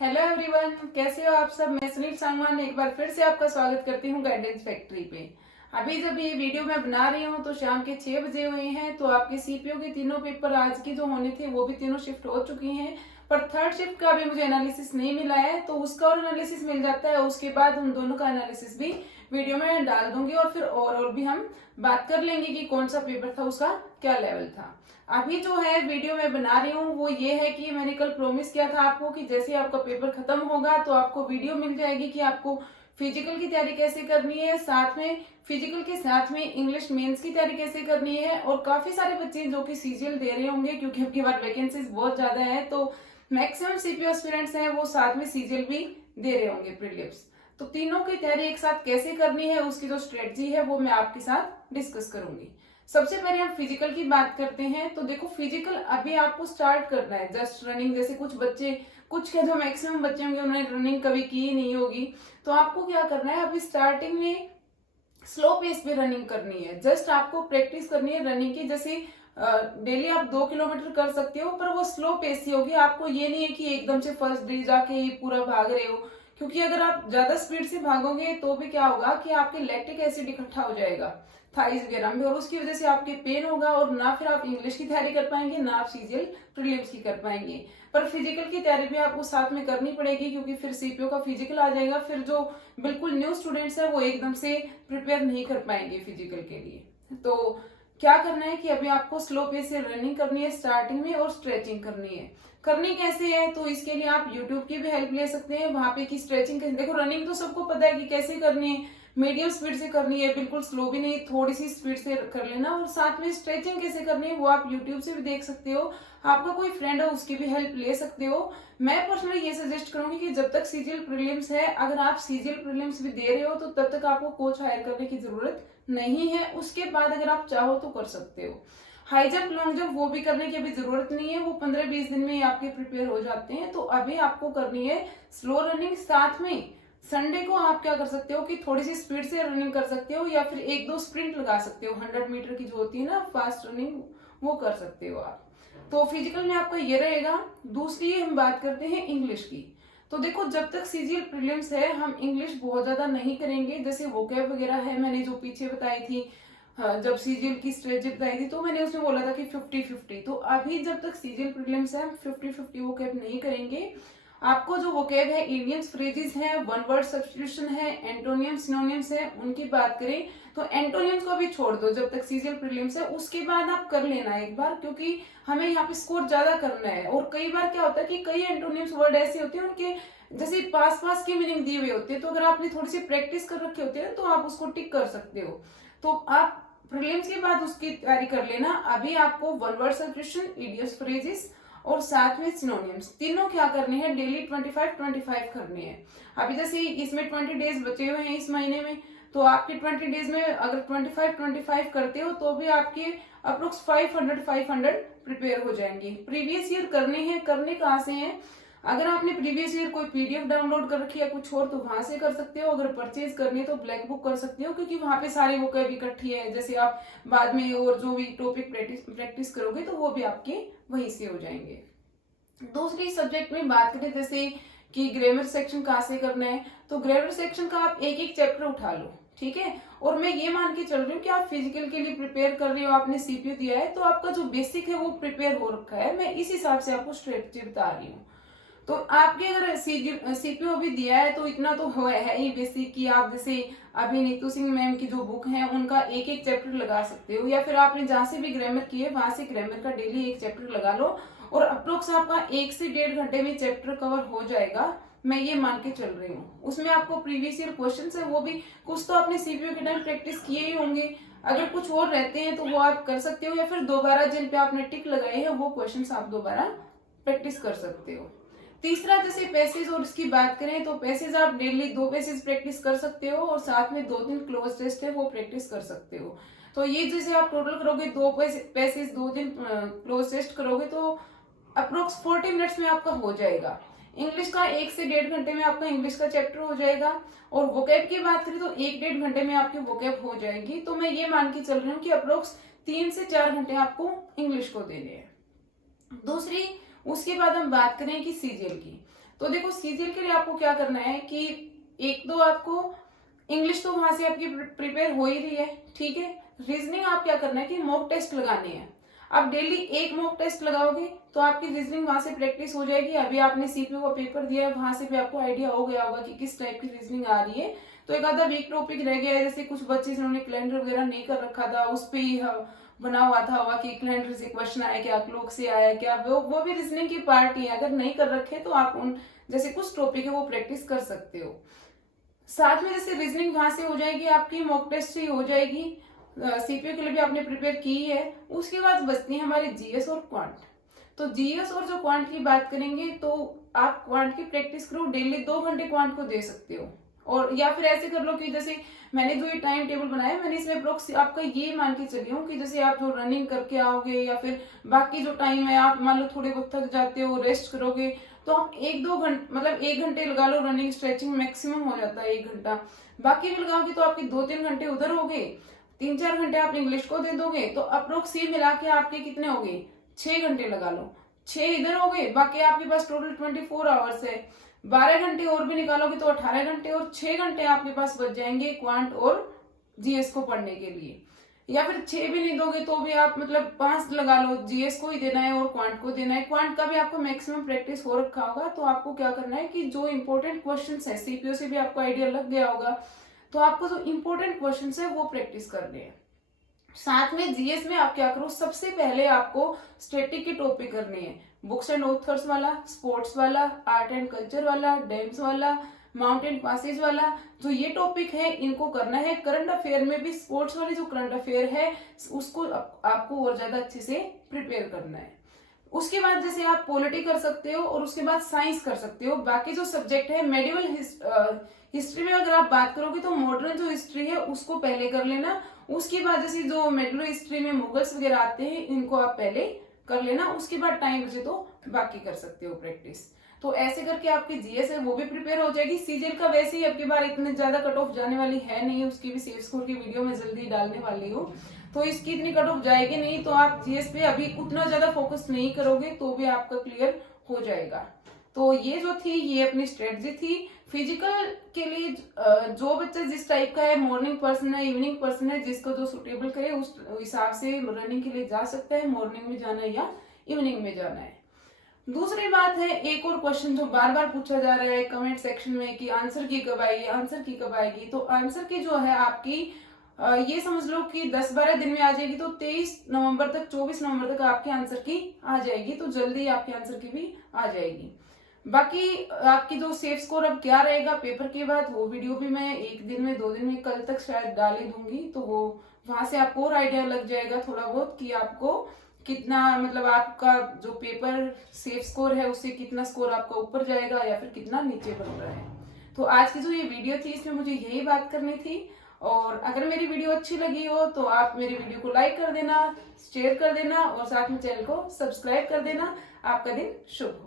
Hello everyone, कैसे हो आप सब। मैं सुनील सांगवान एक बार फिर से आपका स्वागत करती हूँ गाइडेंस फैक्ट्री पे। अभी जब ये वीडियो मैं बना रही हूँ तो शाम के 6 बजे हुए हैं। तो आपके सीपीओ के तीनों पेपर आज के जो होने थे वो भी तीनों शिफ्ट हो चुकी हैं, पर थर्ड शिफ्ट का अभी मुझे एनालिसिस नहीं मिला है। तो उसका और एनालिसिस मिल जाता है, उसके बाद उन दोनों का एनालिसिस भी वीडियो में डाल दूंगी और फिर ओवरऑल भी हम बात कर लेंगे कि कौन सा पेपर था, उसका क्या लेवल था। अभी जो है वीडियो मैं बना रही हूँ वो ये है कि मैंने कल प्रॉमिस किया था आपको कि जैसे आपका पेपर खत्म होगा तो आपको वीडियो मिल जाएगी कि आपको फिजिकल की तैयारी कैसे करनी है, साथ में फिजिकल के साथ में इंग्लिश मेंस की तैयारी कैसे करनी है। और काफी सारे बच्चे जो कि सीजीएल दे रहे होंगे क्योंकि आपकी बार वैकेंसीज बहुत ज्यादा है, तो मैक्सिमम सीपीओ एस्पिरेंट्स हैं वो साथ में सीजीएल भी दे रहे होंगे प्रीलिम्स। तो तीनों की तैयारी एक साथ कैसे करनी है उसकी जो स्ट्रेटजी है वो मैं आपके साथ डिस्कस करूंगी। सबसे पहले हम फिजिकल की बात करते हैं। तो देखो, फिजिकल अभी आपको स्टार्ट करना है, जस्ट रनिंग। जैसे कुछ बच्चे, कुछ क्या जो मैक्सिमम बच्चे होंगे उन्होंने रनिंग कभी की ही नहीं होगी, तो आपको क्या करना है, अभी स्टार्टिंग में स्लो पेस पे रनिंग करनी है। जस्ट आपको प्रैक्टिस करनी है रनिंग की। जैसे डेली आप 2 किलोमीटर कर सकते हो, पर वो स्लो पेस ही होगी। आपको ये नहीं है कि एकदम से फर्स्ट डे जाके ही पूरा भाग रहे हो, क्योंकि अगर आप ज्यादा स्पीड से भागोगे तो भी क्या होगा कि आपके लैक्टिक एसिड इकट्ठा हो जाएगा थाइस वगैरह में, और उसकी वजह से आपके पेन होगा और ना फिर आप इंग्लिश की तैयारी कर पाएंगे ना आप सीजीएल प्रीलिम्स की कर पाएंगे। पर फिजिकल की तैयारी भी आपको साथ में करनी पड़ेगी, क्योंकि फिर सीपीओ का फिजिकल आ जाएगा। फिर जो बिल्कुल न्यू स्टूडेंट्स है वो एकदम से प्रिपेयर नहीं कर पाएंगे फिजिकल के लिए। तो क्या करना है कि अभी आपको स्लो पेस से रनिंग करनी है स्टार्टिंग में, और स्ट्रेचिंग करनी है। करनी कैसे है, तो इसके लिए आप यूट्यूब की भी हेल्प ले सकते हैं। वहां पे की स्ट्रेचिंग कैसे, देखो रनिंग तो सबको पता है कि कैसे करनी है, मीडियम स्पीड से करनी है, बिल्कुल स्लो भी नहीं, थोड़ी सी स्पीड से कर लेना। और साथ में स्ट्रेचिंग कैसे करनी है वो आप यूट्यूब से भी देख सकते हो, आपका कोई फ्रेंड है उसकी भी हेल्प ले सकते हो। मैं पर्सनली ये सजेस्ट करूंगी कि जब तक सीजीएल प्रीलिम्स है, अगर आप सीजीएल प्रीलिम्स भी दे रहे हो तो तब तक आपको कोच हायर करने की जरूरत नहीं है। उसके बाद अगर आप चाहो तो कर सकते हो। हाई जंप लॉन्ग जंप वो भी करने की अभी जरूरत नहीं है, वो 15-20 दिन में ही आपके प्रिपेयर हो जाते हैं। तो अभी आपको करनी है स्लो रनिंग। साथ में संडे को आप क्या कर सकते हो कि थोड़ी सी स्पीड से रनिंग कर सकते हो, या फिर 1-2 स्प्रिंट लगा सकते हो। 100 मीटर की जो होती है ना फास्ट रनिंग, वो कर सकते हो आप। तो फिजिकल में आपका ये रहेगा। दूसरी हम बात करते हैं इंग्लिश की। तो देखो, जब तक सीजीएल प्रीलिम्स है हम इंग्लिश बहुत ज्यादा नहीं करेंगे। जैसे वोकैब वगैरह है, मैंने जो पीछे बताई थी, हाँ, जब सीजीएल की स्ट्रेटजी बताई थी तो मैंने उसमें बोला था कि 50-50। तो अभी जब तक सीजीएल प्रीलिम्स है हम 50-50 वोकैब नहीं करेंगे। आपको जो वोकैब है, इडियम्स फ्रेजेस है, वन वर्ड सब्स्टिट्यूशन है, एंटोनियम सिनोनियम्स है, उनकी बात करें तो एंटोनियम्स को भी छोड़ दो जब तक सीजीएल प्रीलिम्स है। उसके बाद आप कर लेना एक बार, क्योंकि हमें यहाँ पे स्कोर ज्यादा करना है। और कई बार क्या होता है कि कई एंटोनियम्स वर्ड ऐसे होते हैं उनके जैसे पास पास की मीनिंग दी हुई होती है, तो अगर आपने थोड़ी सी प्रैक्टिस कर रखी होती है तो आप उसको टिक कर सकते हो। तो आप प्रीलिम्स के बाद उसकी तैयारी कर लेना। अभी आपको one word substitution, idioms phrases और साथ में सिनोनिम्स तीनों क्या करने हैं, डेली 25-25 करनी है। अभी जैसे इसमें 20 डेज बचे हुए हैं इस महीने में, तो आपके 20 डेज में अगर 25-25 करते हो तो भी आपके अप्रोक्स 500 प्रिपेयर हो जाएंगे। प्रीवियस ईयर करने हैं, करने कहाँ से हैं, अगर आपने प्रीवियस ईयर कोई पीडीएफ डाउनलोड कर रखी है कुछ और तो वहां से कर सकते हो। अगर परचेज करनी है तो ब्लैक बुक कर सकते हो, क्योंकि वहां पे सारी बुक इकट्ठी है। जैसे आप बाद में और जो भी टॉपिक प्रैक्टिस करोगे तो वो भी आपके वहीं से हो जाएंगे। दूसरी सब्जेक्ट में बात करें जैसे कि ग्रामर सेक्शन कहाँ से करना है, तो ग्रामर सेक्शन का आप एक एक चैप्टर उठा लो, ठीक है। और मैं ये मान के चल रही हूँ कि आप फिजिकल के लिए प्रिपेयर कर रहे हो, आपने सीपीयू दिया है तो आपका जो बेसिक है वो प्रिपेयर हो रखा है। मैं इस हिसाब से आपको स्ट्रेटजी बता रही हूँ। तो आपके अगर सीपीओ भी दिया है तो इतना तो है ही बेसिक कि आप जैसे अभी नीतू सिंह मैम की जो बुक है उनका एक एक चैप्टर लगा सकते हो, या फिर आपने जहां से भी ग्रामर की है वहां से ग्रामर का डेली एक चैप्टर लगा लो, और अप्रोक्स आपका 1 से 1.5 घंटे में चैप्टर कवर हो जाएगा। मैं ये मान के चल रही हूँ। उसमें आपको प्रीवियस ईयर क्वेश्चन है वो भी कुछ तो आपने सीपीओ के टाइम प्रैक्टिस किए ही होंगे, अगर कुछ और रहते हैं तो वो आप कर सकते हो, या फिर दोबारा जिन पे आपने टिक लगाए हैं वो क्वेश्चन आप दोबारा प्रैक्टिस कर सकते हो। तीसरा, जैसे पैसेज और इसकी बात करें तो पैसेज आप डेली 2 पैसेज प्रैक्टिस कर सकते हो, और साथ में 2 दिन क्लोज टेस्ट है वो प्रैक्टिस कर सकते हो। तो ये जैसे आप टोटल करोगे 2 पैसेज 2 दिन क्लोज टेस्ट करोगे तो अप्रोक्स 40 मिनट्स में आपका हो जाएगा। इंग्लिश का 1 से 1.5 घंटे में आपका इंग्लिश का चैप्टर हो जाएगा, और वोकैब की बात करें तो 1-1.5 घंटे में आपकी वोकैब हो जाएगी। तो मैं ये मान के चल रही हूँ कि अप्रोक्स 3 से 4 घंटे आपको इंग्लिश को देने हैं। दूसरी, उसके बाद हम बात करें कि सीजीएल की, तो देखो सीजीएल के लिए आपको क्या करना है कि एक तो आपको इंग्लिश तो वहां से आपकी प्रिपेयर हो ही रही है, ठीक है। रीजनिंग आप क्या करना है कि मॉक टेस्ट लगाने हैं। आप डेली एक मॉक टेस्ट लगाओगे तो आपकी रीजनिंग वहां से प्रैक्टिस हो जाएगी। अभी आपने सीपीयू का पेपर दिया है, वहां से भी आपको आइडिया हो गया होगा कि किस टाइप की रीजनिंग आ रही है। तो एक आधा वीक टॉपिक रह गया है, जैसे कुछ बच्चे जिन्होंने कैलेंडर वगैरह नहीं कर रखा था, उस पे ही बना हुआ था कि कैलेंडर से क्वेश्चन आया क्या, क्लॉक से आया क्या, वो भी रीजनिंग की पार्ट ही है। अगर नहीं कर रखे तो आप उन जैसे कुछ टॉपिक है वो प्रैक्टिस कर सकते हो। साथ में जैसे रीजनिंग वहां से हो जाएगी, आपकी मॉक टेस्ट ही हो जाएगी, सीपीयू के लिए भी आपने प्रिपेयर की है। उसके बाद बचती है हमारी जीएस और क्वांट। तो जीएस और जो क्वांट की बात करेंगे तो आप क्वांट की प्रैक्टिस करो, डेली 2 घंटे क्वांट को दे सकते हो। और या फिर ऐसे कर लो कि जैसे मैंने जो ये टाइम टेबल बनाया, मैंने इसमें अप्रोक्स आपका ये मान के चली हूँ कि जैसे आप जो रनिंग करके आओगे या फिर बाकी जो टाइम है, आप मान लो थोड़े बहुत थक जाते हो, रेस्ट करोगे, तो आप 1-2 घंटे मतलब 1 घंटे लगा लो रनिंग स्ट्रेचिंग, मैक्सिमम हो जाता है 1 घंटा। बाकी भी लगाओगे तो आपके 2-3 घंटे उधर हो गए, 3-4 घंटे आप इंग्लिश को दे दोगे, तो अप्रोक्स ये मिला के आपके कितने हो गए, 6 घंटे लगा लो, 6 इधर हो गए, बाकी आपके पास टोटल 24 आवर्स है। 12 घंटे और भी निकालोगे तो 18 घंटे, और 6 घंटे आपके पास बच जाएंगे क्वांट और जीएस को पढ़ने के लिए। या फिर 6 भी नहीं दोगे तो भी आप मतलब 5 लगा लो, जीएस को ही देना है और क्वांट को देना है। क्वांट का भी आपको मैक्सिमम प्रैक्टिस हो रखा होगा, तो आपको क्या करना है कि जो इंपॉर्टेंट क्वेश्चंस है, सीपीयू से भी आपको आइडिया लग गया होगा, तो आपको जो इंपॉर्टेंट क्वेश्चंस है वो प्रैक्टिस करने हैं। साथ में जीएस में आप क्या करो, सबसे पहले आपको स्टैटिक के टॉपिक करने हैं, बुक्स एंड ऑथर्स वाला, स्पोर्ट्स वाला, आर्ट एंड कल्चर वाला, डैम्स वाला, माउंटेन पासेज वाला, जो ये टॉपिक है इनको करना है। करंट अफेयर में भी स्पोर्ट्स वाले जो करंट अफेयर है उसको आपको और ज्यादा अच्छे से प्रिपेयर करना है। उसके बाद जैसे आप पॉलिटी कर सकते हो और उसके बाद साइंस कर सकते हो। बाकी जो सब्जेक्ट है मेडिवल हिस्ट्री में अगर आप बात करोगे तो मॉडर्न जो हिस्ट्री है उसको पहले कर लेना। उसके बाद जैसे जो मेडिवल हिस्ट्री में मुगल्स वगैरह आते हैं इनको आप पहले कर लेना। उसके बाद टाइम बचे तो बाकी कर सकते हो प्रैक्टिस। तो ऐसे करके आपकी जीएस है वो भी प्रिपेयर हो जाएगी। सीजीएल का वैसे ही अब की बार इतने ज्यादा कट ऑफ जाने वाली है नहीं, उसकी भी सेफ स्कोर की वीडियो में जल्दी डालने वाली हूँ, तो इसकी इतनी कट ऑफ जाएगी नहीं। तो आप जीएस पे अभी उतना ज्यादा फोकस नहीं करोगे तो भी आपका क्लियर हो जाएगा। तो ये जो थी ये अपनी स्ट्रेटजी थी। फिजिकल के लिए जो बच्चा जिस टाइप का है, मॉर्निंग पर्सन है, इवनिंग पर्सन है, जिसको जो सुटेबल करे उस हिसाब से रनिंग के लिए जा सकता है, मॉर्निंग में जाना है या इवनिंग में जाना है। दूसरी बात है, एक और क्वेश्चन जो बार बार पूछा जा रहा है कमेंट सेक्शन में कि आंसर की कब आएगी, आंसर की कब आएगी। तो आंसर की जो है आपकी ये समझ लो कि 10-12 दिन में आ जाएगी। तो 23 नवंबर तक 24 नवंबर तक आपके आंसर की आ जाएगी, तो जल्दी आपके आंसर की भी आ जाएगी। बाकी आपकी जो सेफ स्कोर अब क्या रहेगा पेपर के बाद, वो वीडियो भी मैं 1 दिन में 2 दिन में कल तक शायद डाल ही दूंगी। तो वो वहां से आपको और आइडिया लग जाएगा थोड़ा बहुत कि आपको कितना मतलब आपका जो पेपर सेफ स्कोर है उससे कितना स्कोर आपका ऊपर जाएगा या फिर कितना नीचे बन रहा है। तो आज की जो ये वीडियो थी इसमें मुझे यही बात करनी थी। और अगर मेरी वीडियो अच्छी लगी हो तो आप मेरी वीडियो को लाइक कर देना, शेयर कर देना और साथ में चैनल को सब्सक्राइब कर देना। आपका दिन शुभ हो।